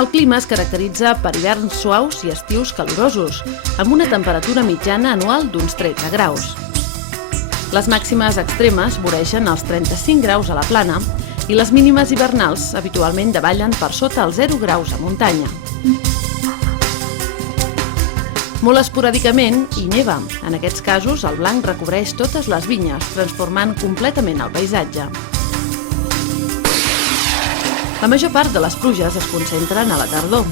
El clima es caracteritza per hiverns suaus i estius calorosos, amb una temperatura mitjana anual d'uns 13 graus. Les màximes extremes voreixen els 35 graus a la plana i les mínimes hivernals habitualment davallen per sota els 0 graus a muntanya. Molt esporàdicament hi neva. En aquests casos, el blanc recobreix totes les vinyes, transformant completament el paisatge. La major part de les pluges es concentren a la tardor,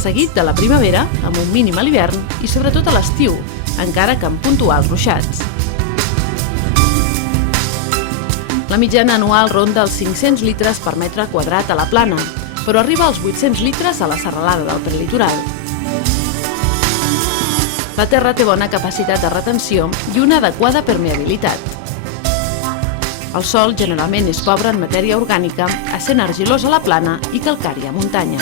seguit de la primavera, amb un mínim a l'hivern i sobretot a l'estiu, encara que amb puntuals ruixats. La mitjana anual ronda els 500 litres per metre quadrat a la plana, però arriba als 800 litres a la serralada del prelitoral. La terra té bona capacitat de retenció i una adequada permeabilitat. El sòl generalment és pobre en matèria orgànica, essent argilós a la plana i calcari a muntanya.